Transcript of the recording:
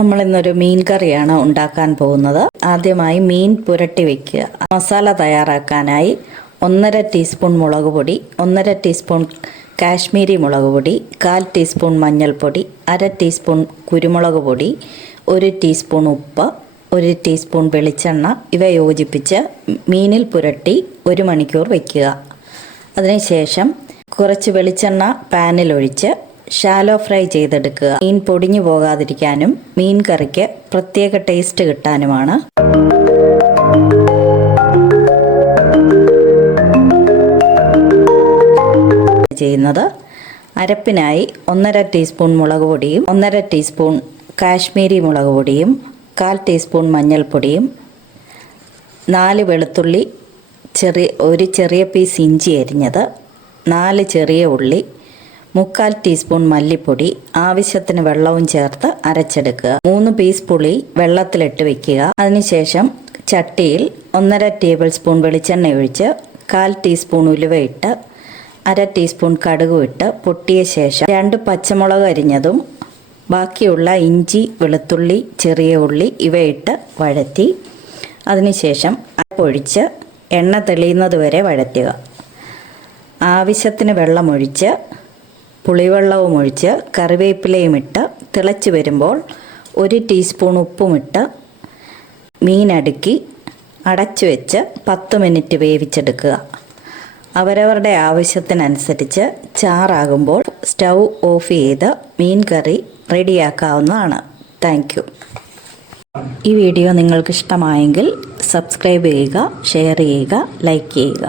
നമ്മൾ ഇന്നൊരു മീൻ കറിയാണ് ഉണ്ടാക്കാൻ പോകുന്നത്. ആദ്യമായി മീൻ പുരട്ടി വെക്കുക. മസാല തയ്യാറാക്കാനായി 1.5 ടീസ്പൂൺ മുളക് പൊടി, 1.5 ടീസ്പൂൺ കാശ്മീരി മുളക് പൊടി, 1/4 ടീസ്പൂൺ മഞ്ഞൾപ്പൊടി, 1/2 ടീസ്പൂൺ കുരുമുളക് പൊടി, 1 ടീസ്പൂൺ ഉപ്പ്, 1 ടീസ്പൂൺ വെളിച്ചെണ്ണ ഇവ യോജിപ്പിച്ച് മീനിൽ പുരട്ടി 1 മണിക്കൂർ വയ്ക്കുക. അതിനുശേഷം കുറച്ച് വെളിച്ചെണ്ണ പാനിൽ ഒഴിച്ച് ഷാലോ ഫ്രൈ ചെയ്തെടുക്കുക. മീൻ പൊടിഞ്ഞു പോകാതിരിക്കാനും മീൻ കറിക്ക് പ്രത്യേക ടേസ്റ്റ് കിട്ടാനുമാണ്. ചെയ്യുന്നത് അരപ്പിനായി 1.5 ടീസ്പൂൺ മുളക് പൊടിയും, 1.5 ടീസ്പൂൺ കാശ്മീരി മുളക് പൊടിയും, 1/4 ടീസ്പൂൺ മഞ്ഞൾപ്പൊടിയും, 4 വെളുത്തുള്ളി, ഒരു ചെറിയ പീസ് ഇഞ്ചി അരിഞ്ഞത്, 4 ചെറിയ ഉള്ളി, 1/4 ടീസ്പൂൺ മല്ലിപ്പൊടി, ആവശ്യത്തിന് വെള്ളവും ചേർത്ത് അരച്ചെടുക്കുക. 3 പീസ് പുളി വെള്ളത്തിലിട്ട് വെക്കുക. അതിനുശേഷം ചട്ടിയിൽ 1.5 ടേബിൾ സ്പൂൺ വെളിച്ചെണ്ണ ഒഴിച്ച് 1/4 ടീസ്പൂൺ ഉലുവയിട്ട് 1/2 ടീസ്പൂൺ കടുക് ഇട്ട് പൊട്ടിയ ശേഷം 2 പച്ചമുളക് അരിഞ്ഞതും ബാക്കിയുള്ള ഇഞ്ചി, വെളുത്തുള്ളി, ചെറിയ ഉള്ളി ഇവയിട്ട് വഴറ്റി അതിനുശേഷം അരപ്പൊഴിച്ച് എണ്ണ തെളിയുന്നത് വരെ വഴറ്റുക. ആവശ്യത്തിന് വെള്ളമൊഴിച്ച് പുളിവെള്ളവും ഒഴിച്ച് കറിവേപ്പിലയും ഇട്ട് തിളച്ച് വരുമ്പോൾ 1 ടീസ്പൂൺ ഉപ്പുമിട്ട് മീനടുക്കി അടച്ചു വെച്ച് 10 മിനിറ്റ് വേവിച്ചെടുക്കുക. അവരവരുടെ ആവശ്യത്തിനനുസരിച്ച് ചാറാകുമ്പോൾ സ്റ്റൗ ഓഫ് ചെയ്ത് മീൻ കറി റെഡിയാക്കാവുന്നതാണ്. Thank you. ഈ വീഡിയോ നിങ്ങൾക്ക് ഇഷ്ടമായെങ്കിൽ സബ്സ്ക്രൈബ് ചെയ്യുക, ഷെയർ ചെയ്യുക, ലൈക്ക് ചെയ്യുക.